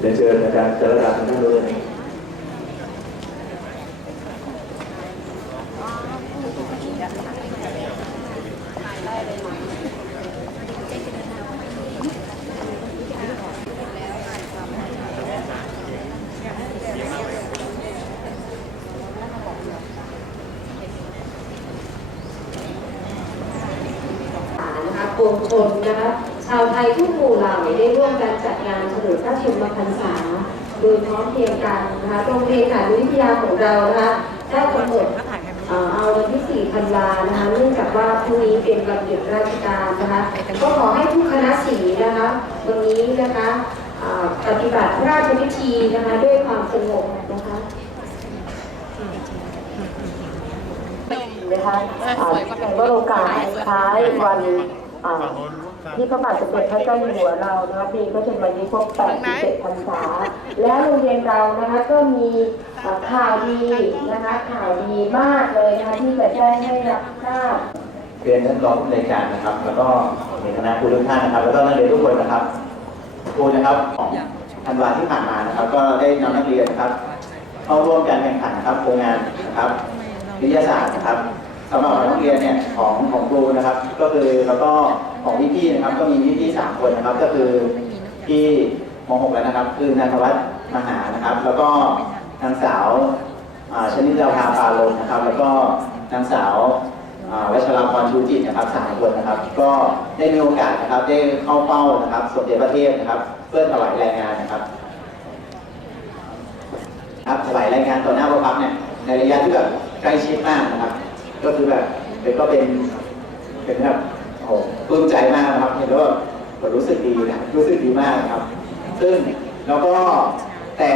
เรียนเชิญอาจารย์จรดาทางด้านโน้นเลยนะคะปวงชนนะคะ ชาวไทยทุกหมู่เหล่าได้ร่วมกันจัดงานเฉลิมพระชนมพรรษาโดยพร้อมเพรียงกันนะคะโรงเรียนฐานวิทยาของเรานะคะได้กำหนดเอาวันที่ 4 ธันวานะคะเนื่องจากว่าพรุ่งนี้เป็นวันหยุดราชการนะคะก็ขอให้ทุกคณะสีนะคะวันนี้นะคะปฏิบัติพระราชพิธีนะคะด้วยความสงบนะคะนะคะอ่าในวโรกาสคล้ายวัน ที่พระบาทสมเด็จพระเจ้าอยู่หัวเรานะคะปีก็เป็นวันนี้ครบ87พรรษา แล้วโรงเรียนเรานะคะก็มีอ่าข่าวดีนะคะข่าวดีมากเลยนะคะที่จะแจ้งให้รับทราบเรียนท่านรองผู้ในวยการนะครับ แล้วก็มีคณะครูทุกท่านนะครับ แล้วก็นักเรียนทุกคนนะครับครูนะครับของธันวาที่ผ่านมานะครับ ก็ได้นำนักเรียนนะครับ เข้าร่วมการแข่งขันนะครับโครงงานนะครับวิทยาศาสตร์นะครับ สำหรับนักเรียนเนี่ยของของครูนะครับ ก็คือแล้วก็ของพี่ๆนะครับ ก็มีพี่ๆสามคนนะครับ ก็คือที่ม .6 แล้วนะครับ คือนายธวัฒน์มหานะครับ แล้วก็นางสาวชนิดราภาปาลมนะครับ แล้วก็นางสาววัชราพรชูจิตนะครับสามคนนะครับ ก็ได้มีโอกาสนะครับได้เข้าเป้านะครับ สมเด็จพระเทพนะครับ เพื่อถวายรายงานนะครับครับถวายรายงานต่อหน้าพระพักเนี่ยในระยะที่แบบใกล้ชิดมากนะครับ ก็คือแบบเป็นก็เป็นเป็นแบบโอ้โหปลื้มใจมากนะครับเห็นแล้วแบบรู้สึกดีนะรู้สึกดีมากนะครับ ซึ่งแล้วก็แต่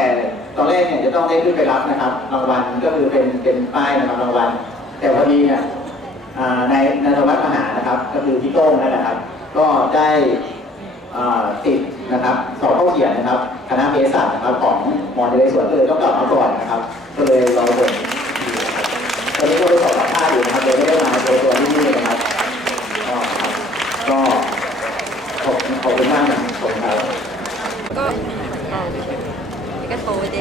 ตอนแรกเนี่ยจะต้องได้ขึ้นไปรับนะครับ รางวัลก็คือเป็นเป็นป้ายนะครับรางวัล แต่พอดีเนี่ยอ่าในนายวัฒน์มหานะครับ ก็คือพี่โต้งนั่นแหละครับ ก็ได้ติดนะครับสอบเข้าเขียนนะครับคณะเภสัชนะครับของมอเตอร์สวนก็เลยต้องกลับมาก่อนนะครับ ก็เลยรอผลตอนนี้ก็ไปสอบสัมภาษณ์อยู่นะครับเลยไม่ได้มาโชว์ตัวที่นี่นะครับก็ก็ขอบขอบคุณมากนะขอบคุณครับก็ก็โทรไปด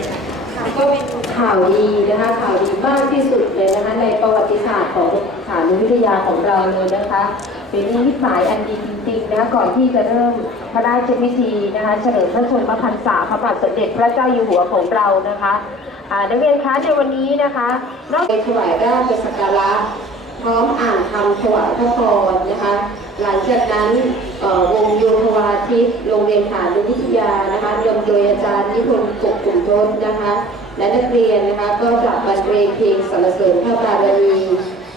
ก็เป็นข่าวดีนะคะข่าวดีมากที่สุดเลยนะคะในประวัติศาสตร์ของสถานีวิทยาของเราเลยนะคะเป็นนิมิตหมายอันดีจริงๆนะก่อนที่จะเริ่มพระราชพิธีนะคะเฉลิมพระชนมพรรษาพระบาทสมเด็จพระเจ้าอยู่หัวของเรานะคะ นักเรียนคะในวันนี้นะคะนอกจากถวายราชสักการะพร้อมอ่านคำถวายพระพรนะคะ หลังจากนั้นวงโยธวาทิตโรงเรียนฐานวิทยานะคะนำโดยอาจารย์นิพนธ์กกลุ่มทศนะคะ และนักเรียนนะคะก็กลับบรรเลงเพลงสรรเสริญพระบารมี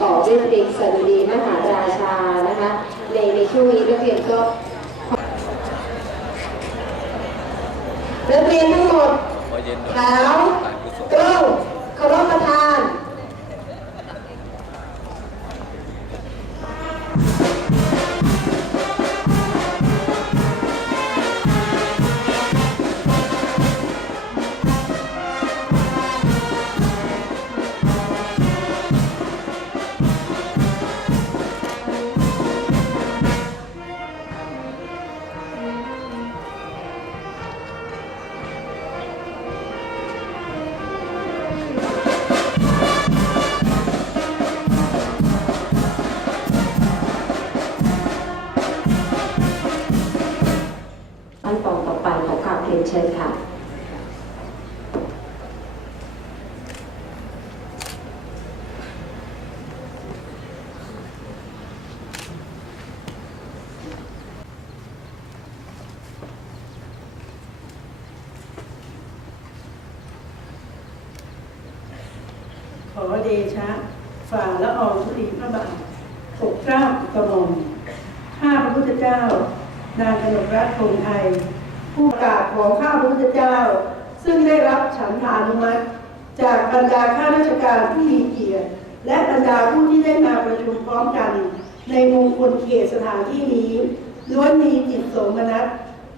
ต่อด้วยเพลงสดุดีมหาราชานะคะ ในในช่วงนี้นักเรียนก็นักเรียนทั้งหมดขาว ตรงเคารพประธาน รเรียนเชิญค่ะขอเดชะ ฝ่าละอองธุลีพระบาทปกเกล้ากระหม่อมข้าพระพุทธเจ้านางกนกรัตน์คงไทย ผู้ประกาศของข้าพระพุทธเจ้า ซึ่งได้รับฉันทานุมัติจากบรรดาข้าราชการผู้มีเกียรติ และบรรดาผู้ที่ได้มาประชุมพร้อมกัน ในมงคลเขตสถานที่นี้ล้วนมีจิตสมนัต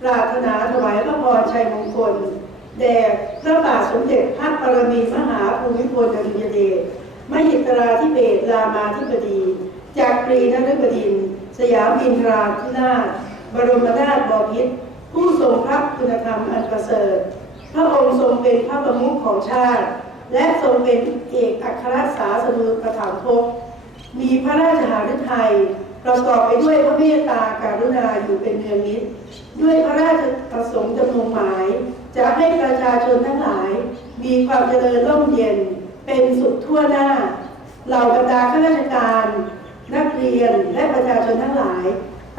ปรารถนาถวายพระพรชัยมงคลแด่พระบาทสมเด็จพระปรมินทรมหาภูมิพลอดุลยเดชมหิตราธิเบศรามาธิบดี จากกรีนฤบดิน สยามอินทราธิราชบรมนาถบพิตร ผู้ทรงพระคุณธรรมอันประเสริฐ พระองค์ทรงเป็นพระประมุขของชาติ และทรงเป็นเอกอัครสาสนุประถามภพมีพระราชหฤทัยประกอบไปด้วยพระเมตตาการุณาอยู่เป็นเนืองนิดด้วยพระราชประสงค์จำนงหมาย จะให้ประชาชนทั้งหลาย มีความเจริญร่มเย็นเป็นสุขทั่วหน้า เหล่าบรรดาข้าราชการ นักเรียนและประชาชนทั้งหลาย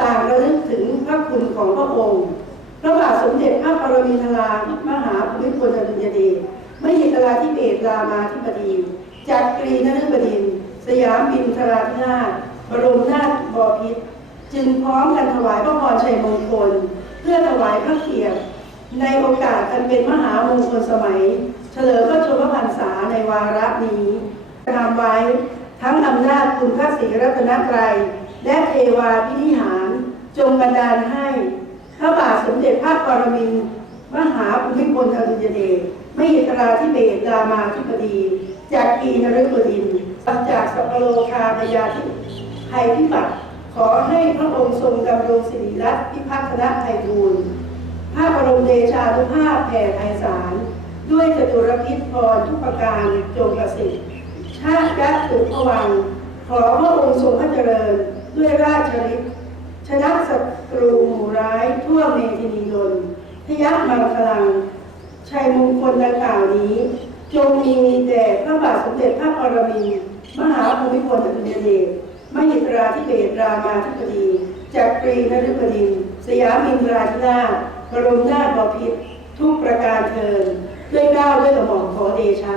ต่างระลึกถึงพระคุณของพระองค์ พระบาทสมเด็จพระปรมินทรามหาภูมิพลอดุลยเดชมหิตลาธิเบศรามาธิบดีจักรีนฤบดินทร์สยามบินทราธิราชบรมนาถบพิตรจึงพร้อมกันถวายพระพรชัยมงคล เพื่อถวายพระเกียรติในโอกาสอันเป็นมหามงคลสมัย เฉลิมพระชนมพรรษาในวาระนี้ทำไว้ทั้งอำนาจคุณพระศรีรัตนตรัยและเทวาพินิหาร จงบันดาลให้ พระบาทสมเด็จพระปรมินทรมหาภูมิพลอดุลยเดชมหิตราธิเบศรามาธิบดี จากกีนฤบดินทร์สัจากสัพโลคาพยาธิภัยพิบัติขอให้พระองค์ทรงดำรงสิริรัตน์พิพัฒนภัยบูรณ์พระบรมเดชานุภาพแผ่ไพศาลด้วยจตุรพิษพรทุกประการจงประสิทธิ์ชาติยัตุพวัง ขอพระองค์ทรงพระเจริญด้วยราชฤทธิ์ ชนะศัตรูหมู่ร้ายทั่วเมธินียนทยะมังคลัง ชัยมงคลดังกล่าวนี้ จงมีแด่พระบาทสมเด็จพระปรมินมหาภูมิพลอดุลยเดชมหิตราธิเบศรามาธิบดีจักรีนฤบดินทร์สยามินทราธิราชบรมนาถบพิตรทุกประการเทินด้วยก้าวด้วยกระหม่อมขอเดชะ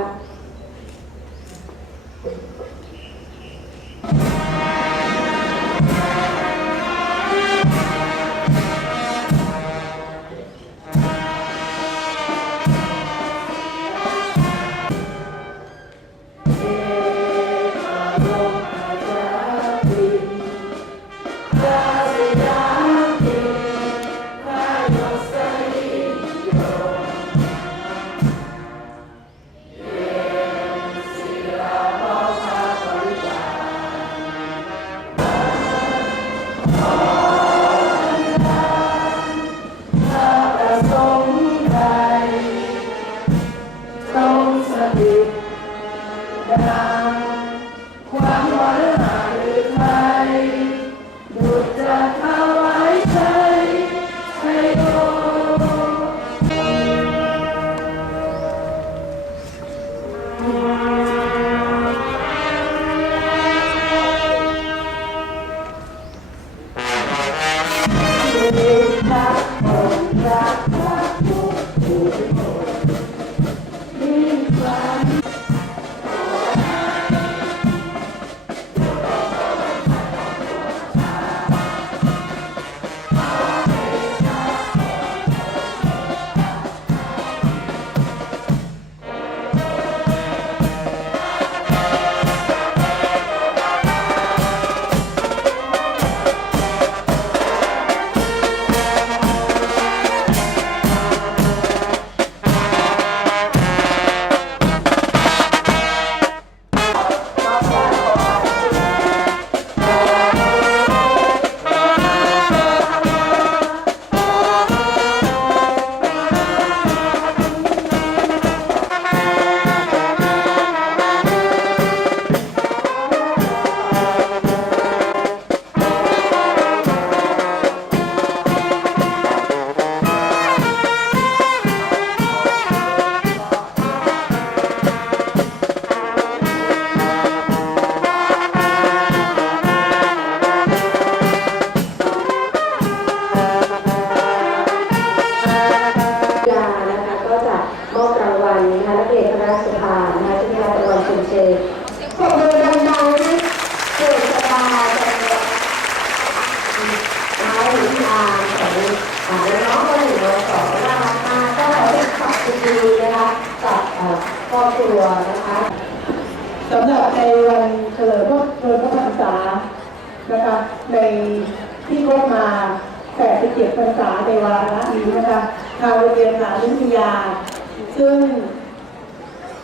เชยปรบมือดังๆให้เกิดสภาจากท้ายหรือาของน้องๆคนหนึ่งเราสองน่ารักมากก็ขอให้ขอบคุณดีนะคะกับครอบครัวนะคะสำหรับในวันเฉลิมพระชนมพรรษานะคะในที่ครบมา87พรรษาในวาระนี้นะคะทางโรงเรียนสาวิทยา ซึ่ง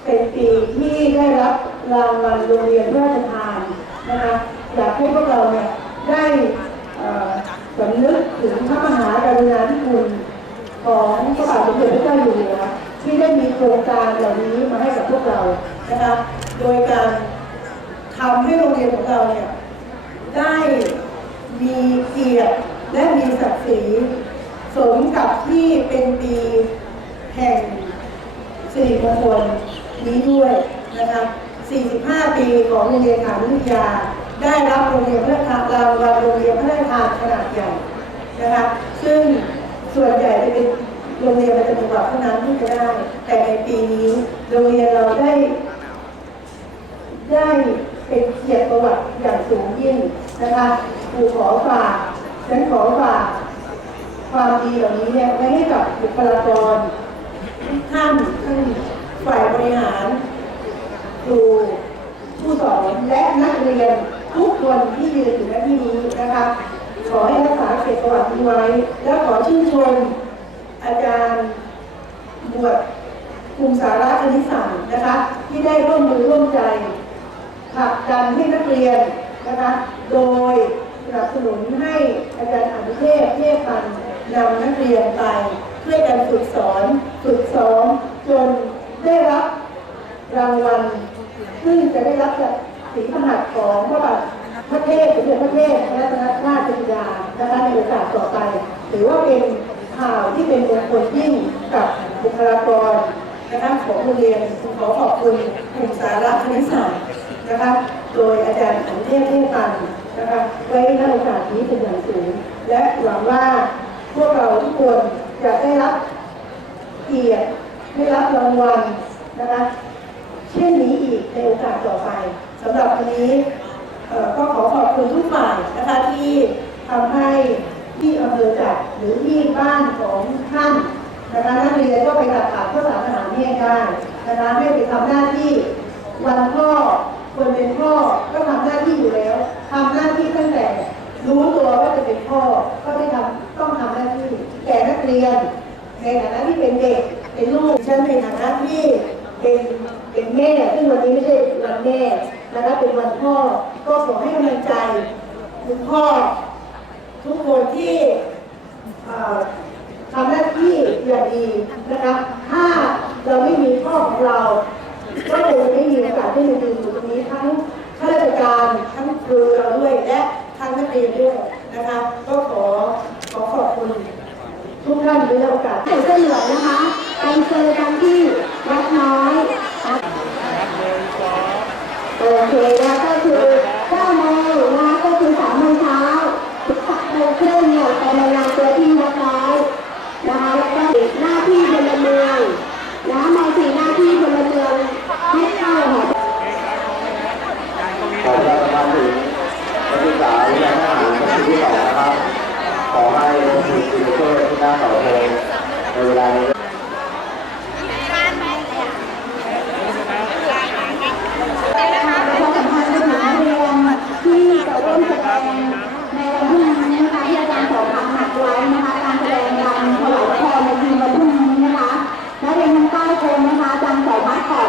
เป็นปีที่ได้รับรางวัลโรงเรียนพระราชทานนะคะอยากให้พวกเราเนี่ยได้สำนึกถึงพระมหากรุณาธิคุณขของพระบาทสมเด็จพระเจ้าอยู่หัวที่ได้มีโครงการเหล่านี้มาให้กับพวกเรานะคะโดยการทำให้โรงเรียนของเราเนี่ยได้มีเกียรติและมีศักดิ์ศรีสมกับที่เป็นปีแห่งสิริมงคล นี้ด้วยนะคะ45 ปีของโรงเรียนฐานวิทยา ได้รับโรงเรียนพระราชทานรางวัลโรงเรียนพระราชทานขนาดใหญ่นะคะ ซึ่งส่วนใหญ่จะเป็นโรงเรียนประจำจังหวัดเท่านั้นที่จะได้ แต่ในปีนี้โรงเรียนเราได้ ได้เป็นเกียรติประวัติอย่างสูงยิ่งนะคะครูขอฝากฉันขอฝากความดีเหล่านี้เนี่ยไว้ให้กับบุคลากรทุกท่านท่าน ฝ่ายบริหารครูผู้สอนและนักเรียนทุกคนที่ยืนอยู่ณที่นี้นะคะขอให้รักษาเกียรติประวัตินี้ไว้ และขอชื่นชมอาจารย์บวชภูมิสาระคณิตศาสตร์นะคะ ที่ได้ร่วมมือร่วมใจผลักดันให้นักเรียนนะคะ โดยสนับสนุนให้อาจารย์อนุเทพเทพพันธ์นำนักเรียนไปช่วยกันฝึกสอนฝึกซ้อมจน ได้รับรางวัล ซึ่งจะได้รับจากสีพระหัติของพระบาทพระเทพสมเด็จพระเทพรัตนราชสุดานะคะในโอกาสต่อไป ถือว่าเป็นข่าวที่เป็นมงคลยิ่งกับบุคลากรนะคะของโรงเรียนขอขอบคุณกลุ่มสาระคณิตศาสตร์นะคะโดยอาจารย์อนุเทพเทพปันธ์นะคะไว้ในโอกาสนี้เป็นอย่างสูง และหวังว่าพวกเราทุกคนจะได้รับเกียรติ ได้รับรางวัลนะคะเช่นนี้อีกในโอกาสต่อไปสำหรับวันนี้ก็ขอขอบคุณทุกฝ่ายนะคะที่ทำให้ที่อำเภอจัดหรือที่บ้านของท่านนะคะนักเรียนก็ไปตัดขาดข้าวสารอาหารแห้งได้นะคะให้ไปทำหน้าที่วันพ่อคนเป็นพ่อก็ทำหน้าที่อยู่แล้วทำหน้าที่ตั้งแต่ รู้ตัวว่าจะเป็นพ่อก็ได้ทำต้องทำหน้าที่แก่นักเรียนในฐานะที่เป็นเด็ก เป็นลูกฉันในฐานะที่เป็นเป็นแม่ ซึ่งวันนี้ไม่ใช่วันแม่นะคะเป็นวันพ่อ ก็ขอให้กำลังใจคุณพ่อ ทุกคนที่ทำหน้าที่อย่างดีนะคะ ถ้าเราไม่มีพ่อของเรา ก็คงไม่มีโอกาสได้มายืนอยู่ตรงนี้ทั้งข้าราชการทั้งครูเราด้วยและทั้งนักเรียนด้วยนะคะ ก็ขอขอขอบคุณทุกท่านด้โอกาสใส่เสื้อเหลืองนะคะ ไปเจอกันที่วัดน้อยโอเคแล้วก็คือ9โมงนะก็คือ3โมงเช้าสามโมงครึ่งเนี่ยไปรายงานตัวที่วัดน้อยนะคะแล้วก็หน้าที่พลเมืองนะมาสี่หน้าที่พลเมืองให้เข้าหอประชาสัมพันธ์ถึงนักศึกษาวิทยาทหารชั้นที่สองนะครับ ขอให้คุณครูช่วยที่หน้าเสาธงในเวลานี้ ประชาสัมพันธ์ไปถึงนักเรียนที่จะร่วมแสดงในวันพรุ่งนี้นะคะที่อาจารย์สอนทำหัดไว้นะคะการแสดงรำถวายพรในคืนวันพรุ่งนี้นะคะนักเรียนทั้งเก้าคนนะคะอาจารย์สอนมัดขอบ